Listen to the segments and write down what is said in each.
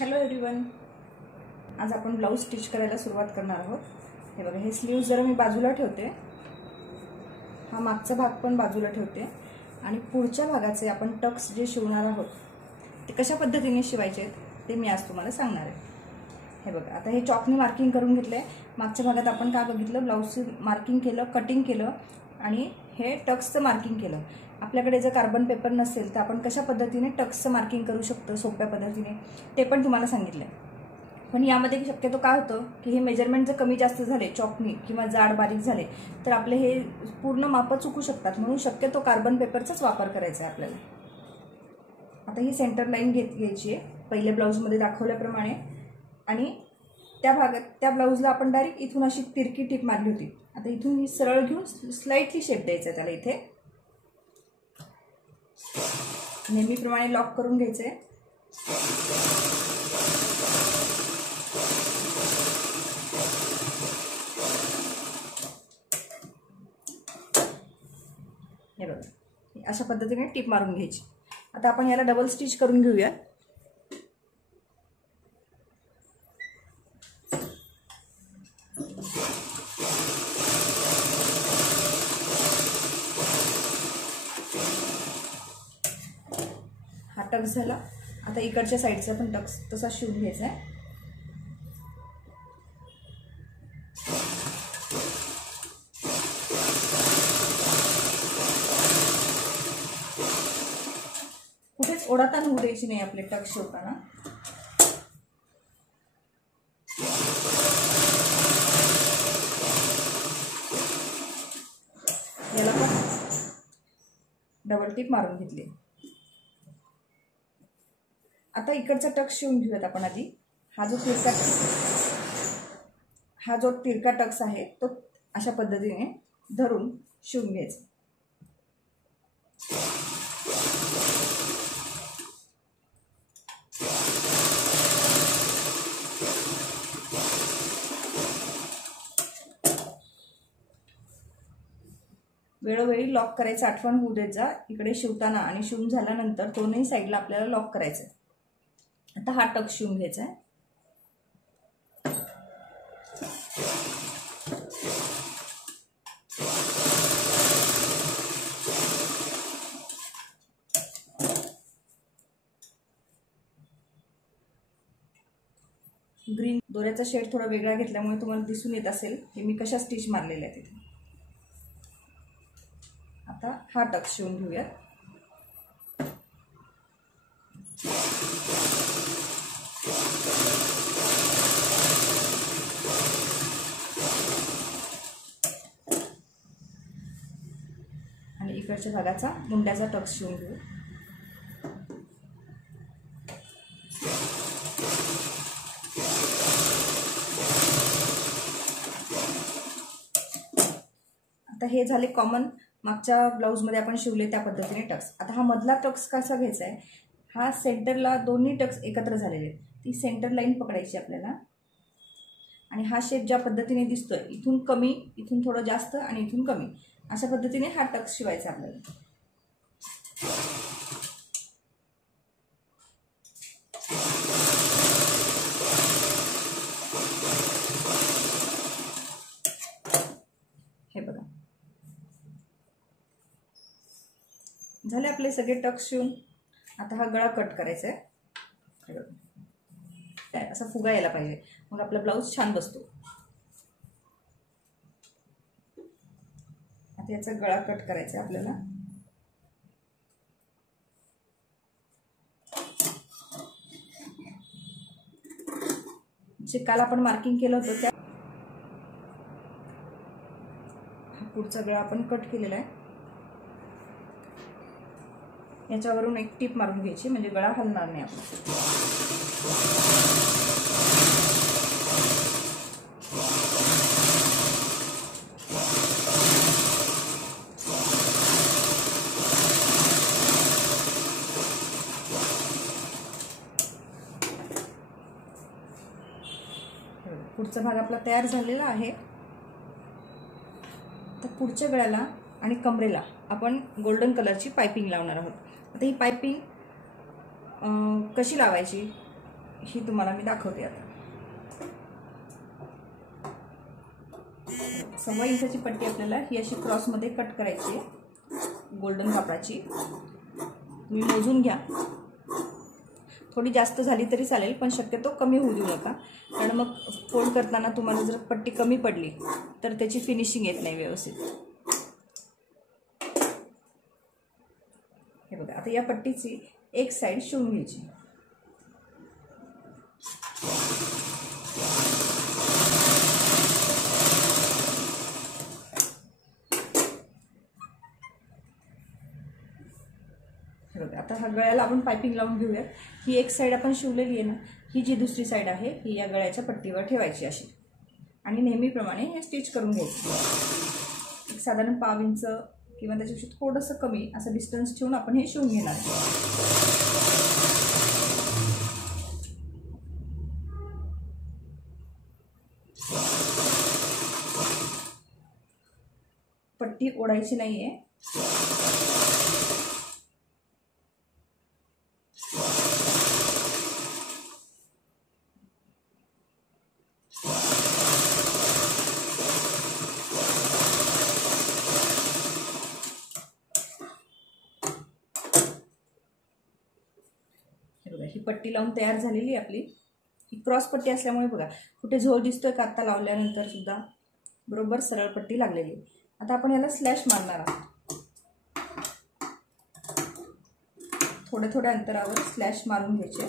Hello everyone, आज आपण blouse stitch करायला सुरुवात करणार आहोत। हे बघा, हे स्लीव्ह जरा मी बाजूला ठेवते, हा मागचा भाग पण बाजूला ठेवते आणि पुढच्या भागाचे आपण टक्स जे शिवणार आहोत ते कशा पद्धतीने शिवायचे ते मी आज तुम्हाला सांगणार आहे। हे बघा, आता हे चॉकने मार्किंग करून घेतले। मागच्या भागात आपण काय बघितलं, ब्लाउजचं मार्किंग केलं, कटिंग केलं आणि हे टक्सचं मार्किंग केलं। आपल्याकडे जर कार्बन पेपर नसेल तर आपण कशा पद्धतीने टक्सचं मार्किंग करू शकतो सोप्या पद्धतीने ते पण तुम्हाला सांगितलं। पण यामध्ये शक्यतो काय होतं की हे मेजरमेंट जर कमी जास्त झाले चॉकनी किंवा जाड बारीक झाले तर आपले हे पूर्ण माप चुकू शकतात, म्हणून शक्यतो कार्बन पेपरचाच वापर करायचा आहे आपल्याला। आता ही सेंटर लाईन घ्यायची आहे पहिल्या ब्लाउजमध्ये दाखवल्याप्रमाणे आणि त्या ब्लाउजला आपण डायरेक्ट इथून अशी तिरकी टिप मारली होती। आता इथून ही सरळ घेऊन स्लाइटली शेप द्यायचा त्याला। इथे नेहमीप्रमाणे लॉक करून घ्यायचे। हे बघा, अशा पद्धतीने टिप मारून घ्यायची। आता आपण याला डबल स्टिच करून घेऊया। हा टक्स झाला। आता इकडच्या साईडचा पण टक्स तसा शिवून घ्यायचा आहे। कुठेच ओढाताना होऊ द्यायची नाही आपले टक्स शिवताना। याला पण डबल टिप मारून घेतली। आता इकडचा टक्स शिवून घेऊयात आपण आधी। हा जो तिरका टक्स आहे तो अशा पद्धतीने धरून शिवून घ्यायचा। वेळोवेळी लॉक करायचं आठवण होऊ देत जा इकडे शिवताना, आणि शिवून झाल्यानंतर दोन्ही साईडला आपल्याला लॉक करायचं आहे। आता हा टक्स शिवून घ्यायचा आहे। ग्रीन दोऱ्याचा शेड थोडा वेगळा घेतल्यामुळे तुम्हाला दिसून येत असेल की मी कशा स्टिच मारलेल्या आहेत तिथे। आता हा टक्स शिवून घेऊया। आणि इकडच्या भागाचा मुंड्याचा टक्स शिवून घेऊ। आता हे झाले कॉमन, मागच्या ब्लाउजमध्ये आपण शिवले त्या पद्धतीने टक्स। आता हा मधला टक्स कसा घ्यायचा आहे, हा सेंटरला दोन्ही टक्स एकत्र झालेले आहेत, ती सेंटर लाईन पकडायची आपल्याला आणि हा शेप ज्या पद्धतीने दिसतोय इथून कमी, इथून थोडं जास्त आणि इथून कमी, अशा पद्धतीने हा टक्स शिवायचा आपल्याला। हे बघा, झाले आपले सगळे टक्स शिवून। आता हा गळा कट करायचा आहे। असा फुगा यायला पाहिजे, मग आपला ब्लाउज छान बसतो। आता याचा गळा कट करायचा आहे आपल्याला। जे काल आपण मार्किंग केलं होतं त्या पुढचा गळा आपण कट केलेला आहे। याच्यावरून एक टिप मारून घ्यायची म्हणजे गळा हलणार नाही आपला। पुढचा भाग आपला तयार झालेला आहे। तर पुढच्या गळ्याला आणि कमरेला आपण गोल्डन कलरची पाइपिंग लावणार आहोत। आता ही पाइपिंग कशी लावायची ही तुम्हाला मी दाखवते आता. 1.25 इंचाची पट्टी आपल्याला ही अशी क्रॉसमध्ये कट करायची आहे गोल्डन कापडाची. तुम्ही मोजून घ्या. थोडी जास्त झाली तरी चालेल, पण शक्यतो कमी होऊ देऊ नका, कारण मग फोल्ड करताना तुम्हाला जर पट्टी कमी पडली तर त्याची फिनिशिंग येत नाही व्यवस्थित. हे बघा, आता या पट्टीची एक साईड शिवून घ्यायची. आता हा गळ्याला आपण पायपिंग लावून घेऊयात. ही एक साईड आपण शिवलेली आहे ना, ही जी दुसरी साईड आहे ही या गळ्याच्या पट्टीवर ठेवायची अशी, आणि नेहमीप्रमाणे हे स्टिच करून घ्यायचं. एक साधारण 1/2 इंच किंवा त्याच्यापेक्षा थोडंसं कमी असं डिस्टन्स ठेवून आपण हे शिवून घेणार. पट्टी ओढायची नाहीये. ही पट्टी लावून तयार झालेली आहे आपली. ही क्रॉस पट्टी असल्यामुळे बघा कुठे झोल दिसतोय का आता लावल्यानंतर सुद्धा बरोबर सरळ पट्टी लागलेली. आता आपण याला स्लॅश मारणार आहोत. थोड्या थोड्या अंतरावर स्लॅश मारून घ्यायचे.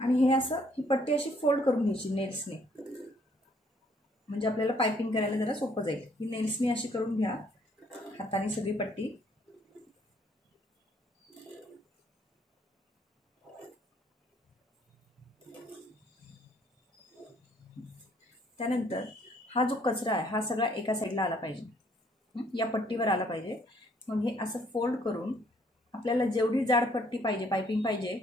आणि हे असं ही पट्टी अशी फोल्ड करून घ्यायची नेल्सने, म्हणजे आपल्याला पायपिंग करायला जरा सोपं जाईल. ही नेल्सनी अशी करून घ्या हाताने सगळी पट्टी. त्यानंतर हा जो कचरा आहे हा सगळा एका साईडला आला पाहिजे, या पट्टीवर आला पाहिजे. मग हे असं फोल्ड करून आपल्याला जेवढी जाड पट्टी पाहिजे, पायपिंग पाहिजे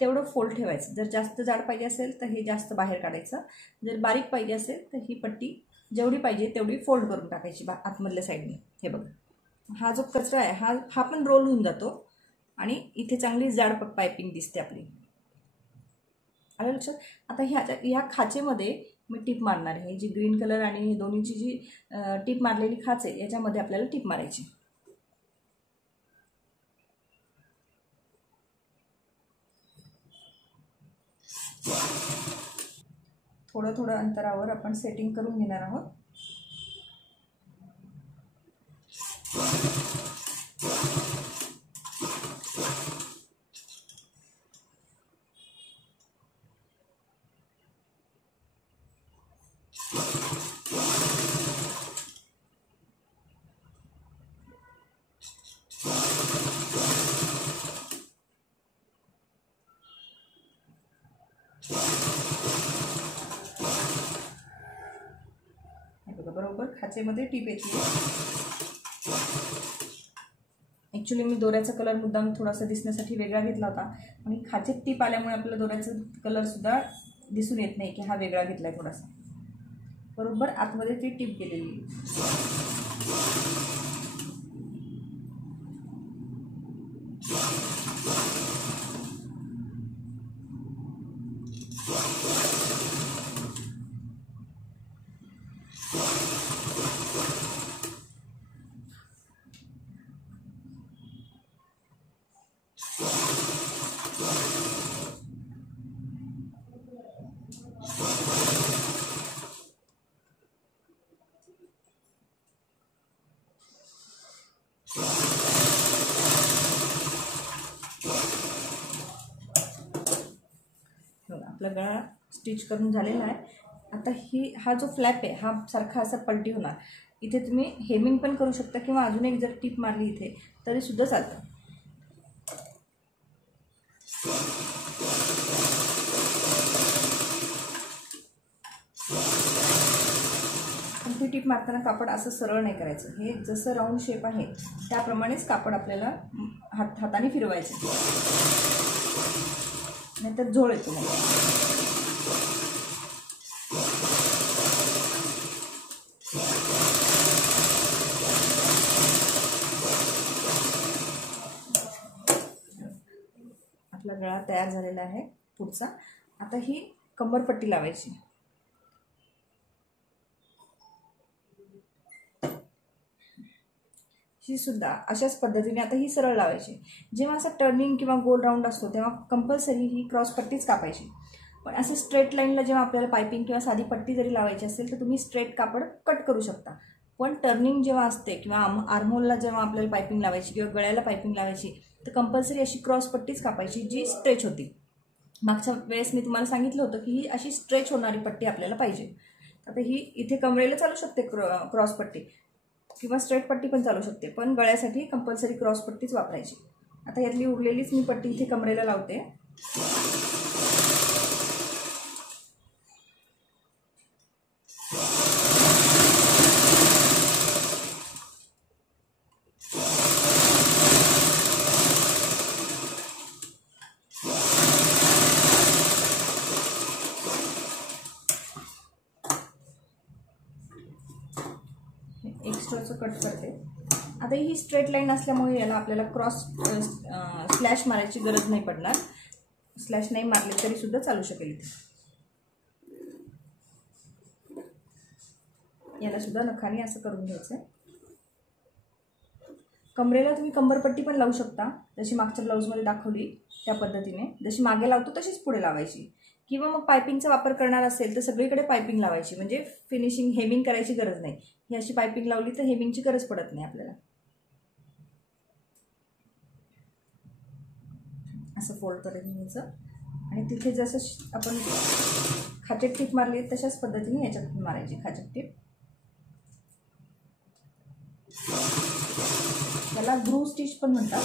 तेवढं फोल्ड ठेवायचं. जर जास्त जाड पाहिजे असेल तर हे जास्त बाहेर काढायचं. जर बारीक पाहिजे असेल तर ही पट्टी जेवढी पाहिजे तेवढी फोल्ड करून टाकायची आतमधल्या साईडने. हे बघा, हा जो कचरा आहे हा पण रोल होऊन जातो आणि इथे चांगली जाड पायपिंग दिसते आपली. आलं लक्षात? आता ह्या खाचेमध्ये मी टीप मारणार आहे. जी ग्रीन कलर आणि दोन्हीची जी टीप मारलेली खाच आहे याच्यामध्ये आपल्याला टीप मारायची. थोडं थोडं अंतरावर आपण सेटिंग करून घेणार आहोत. बरोबर खाचेमध्ये टीप येते. ॲक्च्युली मी दोऱ्याचा कलर मुद्दाम थोडासा दिसण्यासाठी वेगळा घेतला होता, आणि खाचेत टीप आल्यामुळे आपल्याला दोऱ्याचा कलरसुद्धा दिसून येत नाही की हा वेगळा घेतला आहे थोडासा. बरोबर आतमध्ये ती टीप गेलेली. आपला गळा स्टिच करून झालेला आहे. आता हा जो फ्लॅप आहे हा सारखा असा पलटी होणार. इथे तुम्ही हेमिंग पण करू शकता किंवा अजून एक जर टीप मारली इथे तरी सुद्धा चालतं. ती टीप मारताना कापड असं सरळ नाही करायचं. हे जसं राऊंड शेप आहे त्याप्रमाणेच कापड आपल्याला हाताने फिरवायचं, नाहीतर झोळ येतो मग. गळा तयार झालेला आहे पुढचा. आता ही कंबरपट्टी लावायची. ही सुद्धा अशाच पद्धतीने आता ही सरळ लावायची. जेव्हा असं टर्निंग किंवा गोल राऊंड असतो तेव्हा कंपल्सरी ही क्रॉस पट्टीच कापायची. पण असं स्ट्रेट लाईनला जेव्हा आपल्याला पायपिंग किंवा साधी पट्टी जरी लावायची असेल तर तुम्ही स्ट्रेट कापड कट करू शकता. पण टर्निंग जेव्हा असते किंवा आर्महोलला जेव्हा आपल्याला पायपिंग लावायची किंवा गळ्याला पायपिंग लावायची तर कंपल्सरी अशी क्रॉस पट्टीच कापायची जी स्ट्रेच होती. मागच्या वेळेस मी तुम्हाला सांगितलं होतं की ही अशी स्ट्रेच होणारी पट्टी आपल्याला पाहिजे. आता ही इथे कमरेला चालू शकते क्रॉस पट्टी किंवा स्ट्रेट पट्टी पण चालू शकते, पण गळ्यासाठी कंपल्सरी क्रॉस पट्टीच वापरायची. आता यातली उरलेलीच मी पट्टी इथे कमरेला लावते. एक्स्ट्राचं कट करते. आता ही स्ट्रेट लाईन असल्यामुळे याला आपल्याला क्रॉस स्लॅश मारायची गरज नाही पडणार. स्लॅश नाही मारले तरी सुद्धा चालू शकेल. इथे याला सुद्धा नखाने असं करून घ्यायचं. कमरेला तुम्ही कंबरपट्टी पण लावू शकता, जशी मागच्या ब्लाऊजमध्ये दाखवली त्या पद्धतीने. जशी मागे लावतो तशीच पुढे लावायची. किंवा मग पायपिंगचा वापर करणार असेल तर सगळीकडे पायपिंग लावायची, म्हणजे फिनिशिंग हेमिंग करायची गरज नाही. ही अशी पायपिंग लावली तर हेमिंगची गरज पडत नाही आपल्याला. असं फोल्ड करून घ्यायचं आणि तिथे जसं आपण खाचेट टीप मारली तशाच पद्धतीने याच्यात मारायची खाचेट टीप. याला ग्रूव स्टिच पण म्हणतात.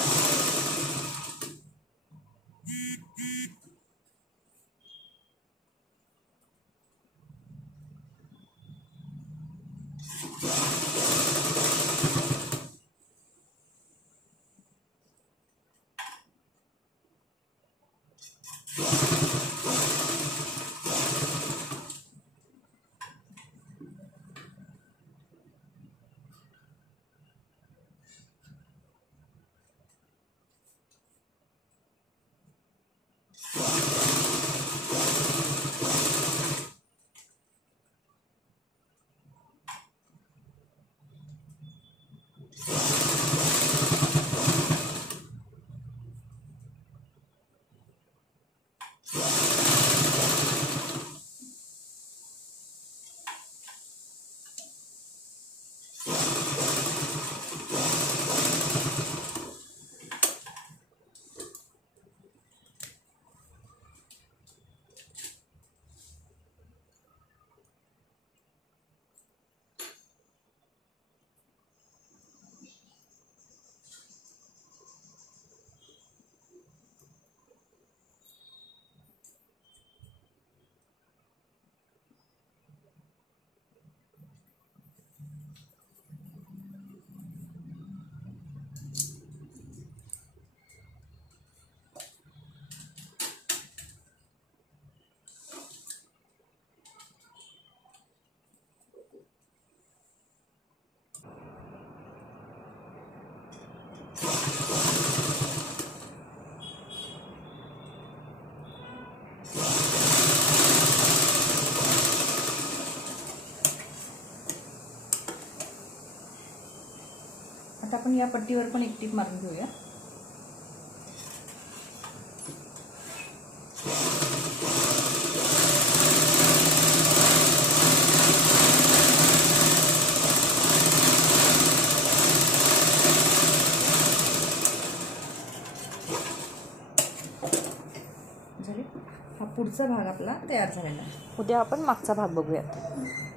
आता आपण या पट्टीवर पण एक टीप मारून घेऊया. झाले. हा पुढचा भाग आपला तयार झालेला आहे. उद्या आपण मागचा भाग बघूयात.